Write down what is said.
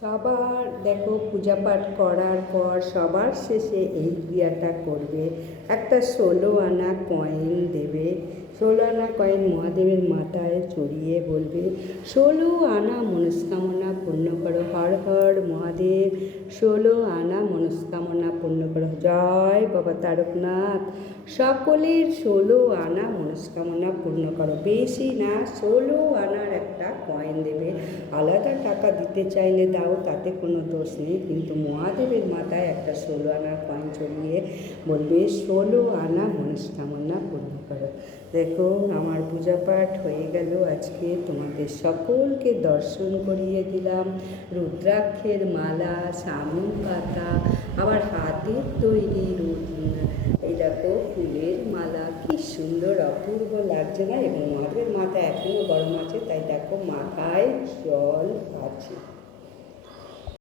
সবার দেখো পূজা পাঠ করার পর সবার শেষে এই ক্রিয়াটা করবে। একটা 16 আনা কয়েন দেবে। 16 আনা কয়েন মহাদেবের মাথায় চড়িয়ে বলবে, 16 আনা মনস্কামনা পূর্ণ করো। হর হর মহাদেব, 16 আনা মনস্কামনা পূর্ণ করো। জয় বাবা তারকনাথ, সকলের 16 আনা মনস্কামনা পূর্ণ করো। বেশি না, 16 আনার একটা কয়েন দেবে। আলাদা টাকা দিতে চাইলে দাও, তাতে কোনো দোষ নেই, কিন্তু মহাদেবের মাথায় একটা 16 আনার কয়েন চড়িয়ে বলবে 16 আনা মনস্কামনা পূর্ণ করো। দেখো আমার পূজা পাঠ হয়ে গেল। আজকে তোমাদের সকলকে দর্শন করিয়ে দিলাম। রুদ্রাক্ষের মালা, শামুক পাতা, আবার হাতের তৈরি এই দেখো ফুলের মালা, কি সুন্দর অপূর্ব লাগছে না? এবং মহাদেবের মাথা এখনও গরম আছে, তাই দেখো মাথায় জল আছে।